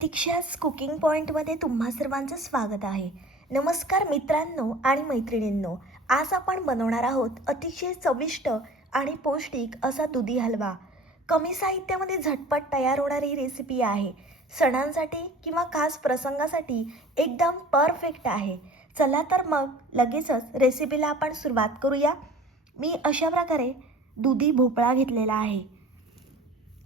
दीक्षा's cooking पॉइंटमध्ये तुम्हा सर्वांचं स्वागत आहे. नमस्कार मित्रांनो आणि मैत्रिणींनो. आज आपण बनवणार आहोत अतिशय चविष्ट आणि पौष्टिक असा दुधी हलवा. कमी साहित्यामध्ये झटपट तयार होणारी रेसिपी आहे. सणांसाठी किंवा खास प्रसंगासाठी एकदम परफेक्ट आहे. चला तर मग लगेचच रेसिपीला आपण सुरुवात करूया. मी अशा प्रकारे दुधी भोपळा घेतलेला आहे.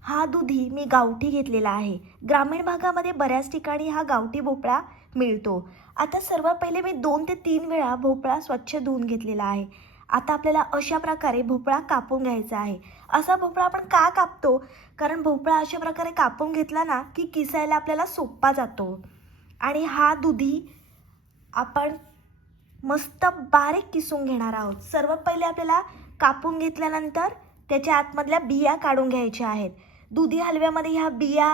हा दुधी मी गावठी घेतलेला आहे. ग्रामीण भागामध्ये बऱ्याच ठिकाणी हा गावठी भोपळा मिळतो. आता सर्वात पहिले मी 2 ते 3 वेळा भोपळा स्वच्छ धुवून घेतलेला आहे. आता आपल्याला अशा प्रकारे भोपळा कापून घ्यायचा आहे. असा भोपळा आपण का कापतो? कारण भोपळा अशा प्रकारे कापून घेतला ना की किसायला आपल्याला सोपा जातो. आणि हा दुधी आपण मस्त बारीक किसून घेणार आहोत. सर्वात पहिले आपल्याला कापून घेतल्यानंतर त्याच्या आतमधल्या बिया काढून घ्यायच्या आहेत. दुधी हलव्यामध्ये ह्या बिया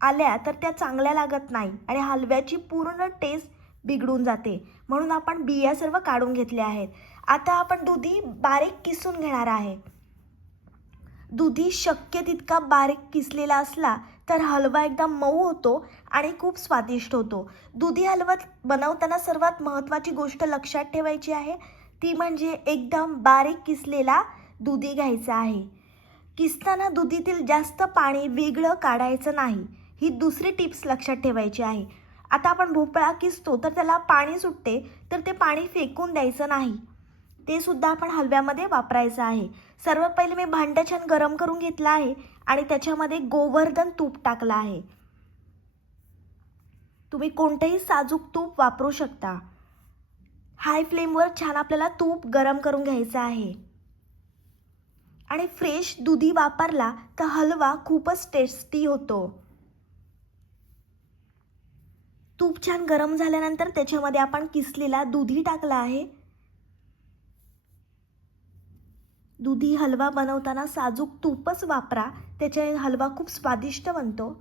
आल्या तर त्या चांगल्या लागत नाही आणि हलव्याची पूर्ण टेस्ट बिघडून जाते. म्हणून आपण बिया सर्व काढून घेतल्या आहेत. आता आपण दुधी बारीक किसून घेणार आहे. दुधी शक्य तितका बारीक किसलेला असला तर हलवा एकदम मऊ होतो आणि खूप स्वादिष्ट होतो. दुधी हलवा बनवताना सर्वात महत्त्वाची गोष्ट लक्षात ठेवायची आहे, ती म्हणजे एकदम बारीक किसलेला दुधी घ्यायचा आहे. किसताना दुधीतील जास्त पाणी वेगळं काढायचं नाही. ही दुसरी टिप्स लक्षात ठेवायची आहे. आता आपण भोपळा किसतो तर त्याला पाणी सुटते, तर ते पाणी फेकून द्यायचं नाही. ते सुद्धा आपण हलव्यामध्ये वापरायचं आहे. सर्वात पहिले मी भांडं छान गरम करून घेतलं आहे आणि त्याच्यामध्ये गोवर्धन तूप टाकलं आहे. तुम्ही कोणतंही साजूक तूप वापरू शकता. हाय फ्लेमवर छान आपल्याला तूप गरम करून घ्यायचं आहे. आणि फ्रेश दुधी वापरला तर हलवा खूपच टेस्टी होतो. तूप छान गरम झाल्यानंतर त्याच्यामध्ये आपण किसलेला दुधी टाकला आहे. दुधी हलवा बनवताना साजूक तूपच वापरा, त्याच्याने हलवा खूप स्वादिष्ट बनतो.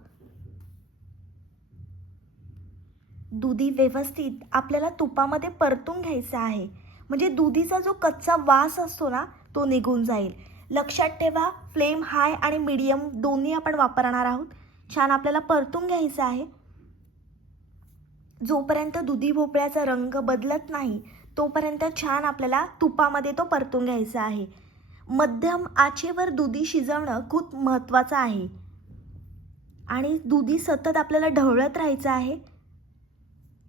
दुधी व्यवस्थित आपल्याला तुपामध्ये परतून घ्यायचा आहे, म्हणजे दुधीचा जो कच्चा वास असतो ना तो निघून जाईल. लक्षात ठेवा, फ्लेम हाय आणि मीडियम दोन्ही आपण वापरणार आहोत. छान आपल्याला परतून घ्यायचं आहे. जोपर्यंत दुधी भोपळ्याचा रंग बदलत नाही तोपर्यंत छान आपल्याला तुपामध्ये तो परतून घ्यायचा आहे. मध्यम आचेवर दुधी शिजवणं खूप महत्त्वाचं आहे आणि दुधी सतत आपल्याला ढवळत राहायचं आहे.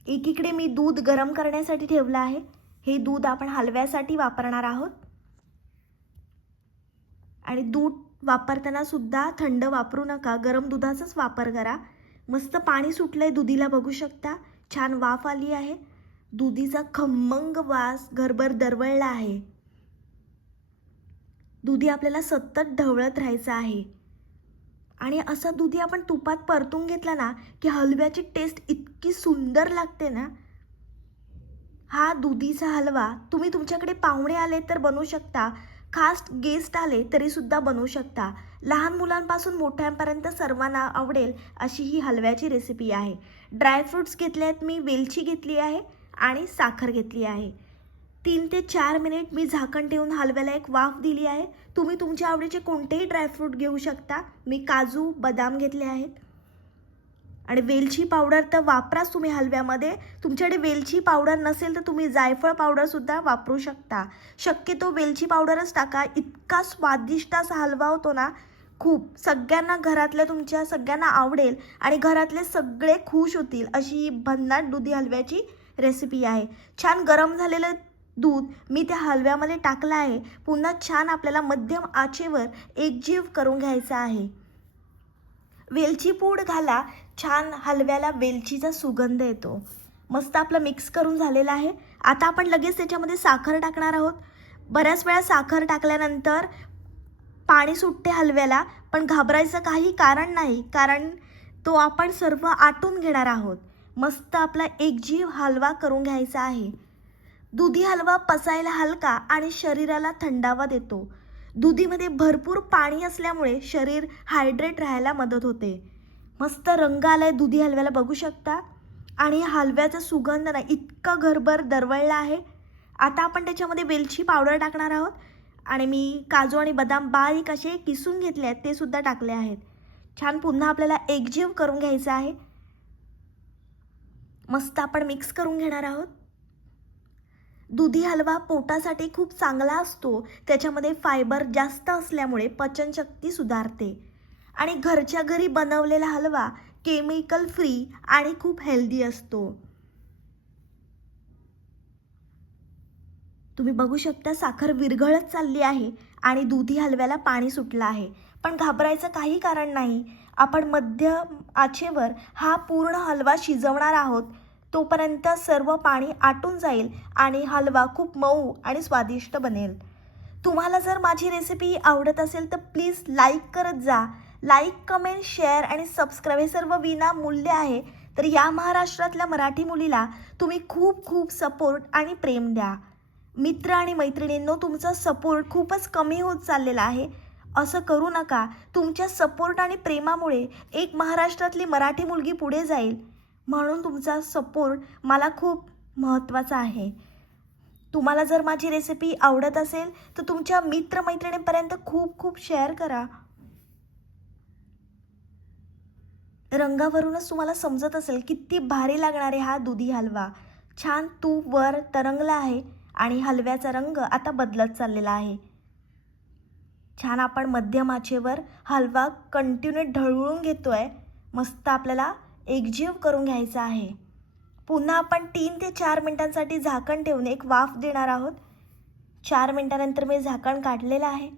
एकीकडे मी दूध गरम करण्यासाठी ठेवलं आहे. हे दूध आपण हलव्यासाठी वापरणार आहोत. आणि दूध वापरताना सुद्धा थंड वापरू नका, गरम दुधाचाच वापर करा. मस्त पाणी सुटलंय दुधीला, बघू शकता. छान वाफ आली आहे. दुधीचा खमंग वास घरभर दरवळला आहे. दुधी आपल्याला सतत ढवळत राहायचं आहे. आणि असा दुधी आपण तुपात परतून घेतला ना की हलव्याची टेस्ट इतकी सुंदर लागते ना. हा दुधीचा हलवा तुम्ही तुमच्याकडे पाहुणे आले तर बनवू शकता, खास गेस्ट आले तरी सुद्धा बनवू शकता. लहान मुलांपासून मोठ्यांपर्यंत सर्वांना आवडेल अशी ही हलव्याची रेसिपी आहे. ड्रायफ्रूट्स घेतले आहेत मी, वेलची घेतली आहे आणि साखर घेतली आहे. 3 ते 4 मिनिट मी झाकण ठेवून हलव्याला एक वाफ दिली आहे. तुम्ही तुमच्या आवडीचे कोणतेही ड्रायफ्रूट घेऊ शकता. मी काजू, बदाम घेतले आहेत. आणि वेलची पावडर तर वापराच तुम्ही हलव्यामध्ये. तुमच्याकडे वेलची पावडर नसेल तर तुम्ही जायफळ पावडरसुद्धा वापरू शकता. शक्यतो वेलची पावडरच टाका. इतका स्वादिष्ट असा हलवा होतो ना, खूप. सगळ्यांना, घरातल्या तुमच्या सगळ्यांना आवडेल आणि घरातले सगळे खुश होतील अशी ही भन्नाट दुधी हलव्याची रेसिपी आहे. छान गरम झालेलं दूध मी त्या हलव्यामध्ये टाकलं आहे. पुन्हा छान आपल्याला मध्यम आचेवर एकजीव करून घ्यायचं आहे. वेलची पूड घाला, छान हलव्याला वेलचीचा सुगंध येतो. मस्त आपलं मिक्स करून झालेलं आहे. आता आपण लगेच त्याच्यामध्ये साखर टाकणार आहोत. बऱ्याच वेळा साखर टाकल्यानंतर पाणी सुटते हलव्याला, पण घाबरायचं काही कारण नाही, कारण तो आपण सर्व आटून घेणार आहोत. मस्त आपला एकजीव हलवा करून घ्यायचा आहे. दुधी हलवा पचायला हलका आणि शरीराला थंडावा देतो. दुधीमध्ये भरपूर पाणी असल्यामुळे शरीर हायड्रेट राहायला मदत होते. मस्त रंग आलाय दुधी हलव्याला, बघू शकता. आणि हलव्याचा सुगंध ना इतका घरभर दरवळला आहे. आता आपण त्याच्यामध्ये वेलची पावडर टाकणार आहोत आणि मी काजू आणि बदाम बारीक असे किसून घेतले आहेत, ते सुद्धा टाकले आहेत. छान पुन्हा आपल्याला एकजीव करून घ्यायचं आहे. मस्त आपण मिक्स करून घेणार आहोत. दुधी हलवा पोटासाठी खूप चांगला असतो. त्याच्यामध्ये फायबर जास्त असल्यामुळे पचनशक्ती सुधारते आणि घरच्या घरी बनवलेला हलवा केमिकल फ्री आणि खूप हेल्दी असतो. तुम्ही बघू शकता साखर विरघळत चालली आहे आणि दुधी हलव्याला पाणी सुटलं आहे. पण घाबरायचं काही कारण नाही. आपण मध्यम आचेवर हा पूर्ण हलवा शिजवणार आहोत. तोपर्यंत सर्व पाणी आटून जाईल आणि हलवा खूप मऊ आणि स्वादिष्ट बनेल. तुम्हाला जर माझी रेसिपी आवडत असेल तर प्लीज लाईक करत जा. लाईक, कमेंट, शेअर आणि सबस्क्राईब हे सर्व विनामूल्य आहे. तर या महाराष्ट्रातल्या मराठी मुलीला तुम्ही खूप खूप सपोर्ट आणि प्रेम द्या. मित्र आणि मैत्रिणींनो, तुमचा सपोर्ट खूपच कमी होत चाललेला आहे. असं करू नका. तुमच्या सपोर्ट आणि प्रेमामुळे एक महाराष्ट्रातली मराठी मुलगी पुढे जाईल. म्हणून तुमचा सपोर्ट मला खूप महत्त्वाचा आहे. तुम्हाला जर माझी रेसिपी आवडत असेल तर तुमच्या मित्रमैत्रिणींपर्यंत खूप खूप शेअर करा. रंगावरूनच तुम्हाला समजत असेल किती भारी लागणार आहे हा दुधी हलवा. छान तूप वर तरंगला आहे आणि हलव्याचा रंग आता बदलत चाललेला आहे. छान आपण मध्यम आचेवर हलवा कंटिन्यू ढवळून घेतोय. मस्त आपल्याला एकजीव करून घ्यायचा आहे. पुन्हा आपण 3 ते 4 मिनिटांसाठी झाकण ठेवून एक वाफ देणार आहोत. 4 मिनिटांनंतर मी झाकण काढलेलं आहे.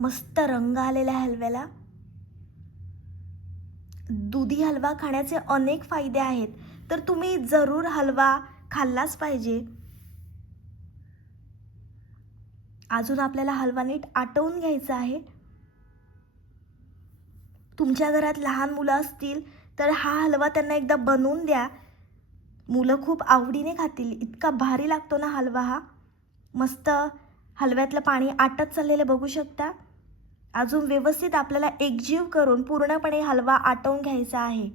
मस्त रंग आलेला आहे हलव्याला. दुधी हलवा खाण्याचे अनेक फायदे आहेत, तर तुम्ही जरूर हलवा खाल्लाच पाहिजे. अजून आपल्याला हलवा नीट आटवून घ्यायचा आहे. तुमच्या घरात लहान मुलं असतील तर हा हलवा त्यांना एकदा बनवून द्या. मुलं खूप आवडीने खातील. इतका भारी लागतो ना हलवा हा. मस्त हलव्यातलं पाणी आटत चाललेलं बघू शकता. अजून व्यवस्थित आपल्याला एकजीव करून पूर्णपणे हलवा आटवून घ्यायचा आहे.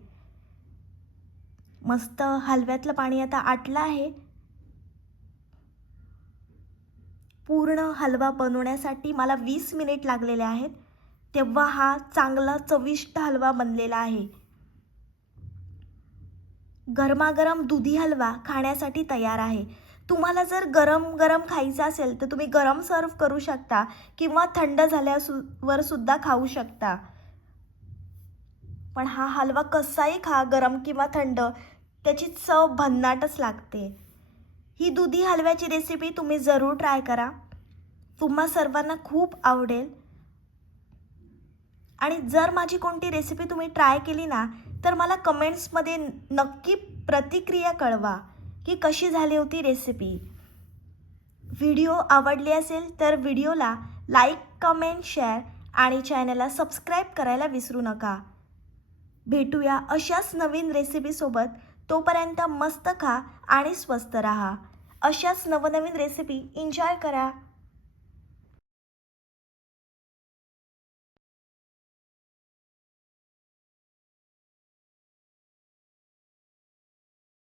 मस्त हलव्यातलं पाणी आता आटलं आहे. पूर्ण हलवा बनवण्यासाठी मला 20 मिनिट लागलेले आहेत. तेव्हा हा चांगला चविष्ट हलवा बनलेला आहे. गरमागरम दुधी हलवा खाण्यासाठी तयार आहे. तुम्हाला जर गरम गरम खायचं असेल तर तुम्ही गरम सर्व करू शकता किंवा थंड झाल्यावर सुद्धा खाऊ शकता. पण हा हलवा कसाही खा, गरम किंवा थंड, त्याची चव भन्नाटच लागते. ही दुधी हलव्याची रेसिपी तुम्ही जरूर ट्राय करा. तुम्हा सर्वांना खूप आवडेल. आणि जर माझी कोणती रेसिपी तुम्ही ट्राय केली ना तर मला कमेंट्समध्ये नक्की प्रतिक्रिया कळवा की कशी झाली होती रेसिपी. व्हिडिओ आवडली असेल तर व्हिडिओला लाईक, कमेंट, शेअर आणि चॅनलला सबस्क्राईब करायला विसरू नका. भेटूया अशाच नवीन रेसिपीसोबत. तोपर्यंत मस्त खा आणि स्वस्त राहा. अशाच नवनवीन रेसिपी एन्जॉय करा.